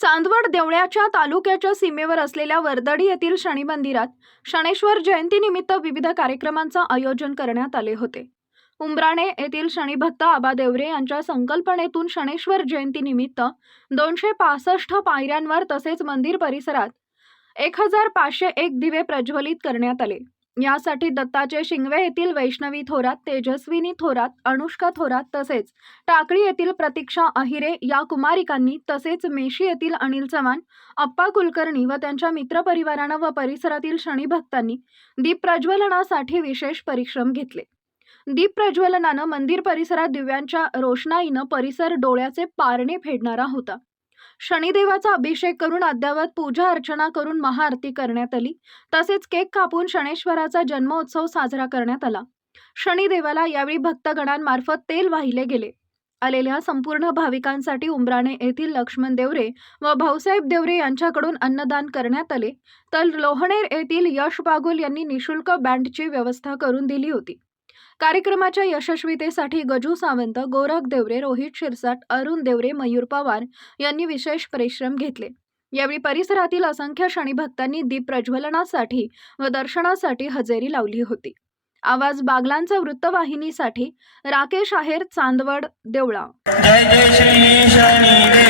चांदवड देवळ्याच्या तालुक्याच्या सीमेवर असलेल्या वर्दडी येथील शनी मंदिरात शनेश्वर जयंतीनिमित्त विविध कार्यक्रमांचं आयोजन करण्यात आले होते. उंबराणे येथील शनिभक्त आबा देवरे यांच्या संकल्पनेतून शनेश्वर जयंतीनिमित्त दोनशे पासष्ट पायऱ्यांवर तसेच मंदिर परिसरात एक हजार पाचशे एक दिवे प्रज्वलित करण्यात आले. यासाठी दत्ताचे शिंगवे येथील वैष्णवी थोरात तेजस्विनी थोरात अनुष्का थोरात तसेच टाकळी येथील प्रतीक्षा अहिरे या कुमारिकांनी तसेच मेशी येथील अनिल चव्हाण अप्पा कुलकर्णी व त्यांच्या मित्रपरिवारानं व परिसरातील शनिभक्तांनी दीप प्रज्वलनासाठी विशेष परिश्रम घेतले. दीप प्रज्वलनानं मंदिर परिसरात दिव्यांच्या रोषणाईनं परिसर डोळ्याचे पारणे फेडणारा होता. शनिदेवाचा अभिषेक करून अद्यावत पूजा अर्चना करून महाआरती करण्यात आली. तसेच केक कापून शनेश्वराचा जन्मोत्सव साजरा करण्यात आला. शनिदेवाला यावेळी भक्तगणांमार्फत तेल वाहिले गेले. आलेल्या संपूर्ण भाविकांसाठी उमराणे येथील लक्ष्मण देवरे व भाऊसाहेब देवरे यांच्याकडून अन्नदान करण्यात आले. तर लोहणेर येथील यश बागुल यांनी निशुल्क बँडची व्यवस्था करून दिली होती. कार्यक्रमाच्या यशस्वीतेसाठी गजू सावंत गोरख देवरे रोहित शिरसाट अरुण देवरे मयूर पवार यांनी विशेष परिश्रम घेतले. यावेळी परिसरातील असंख्य शनिभक्तांनी दीप प्रज्वलनासाठी व दर्शनासाठी हजेरी लावली होती. आवाज बागलांचा वृत्तवाहिनीसाठी राकेश आहेर चांदवड देवळा. जय जय Shri Shri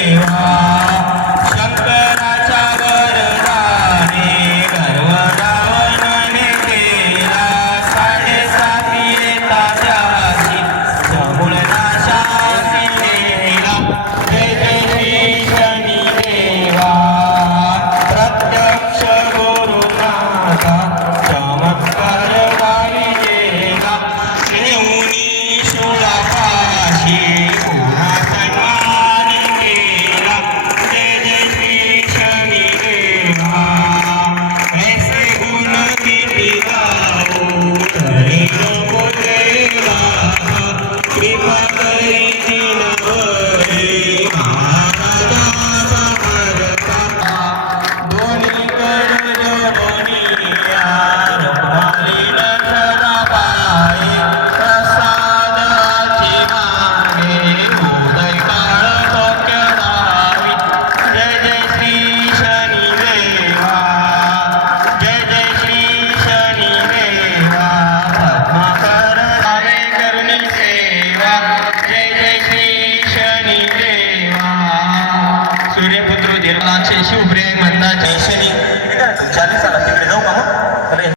Viva! Gilbrey, mano.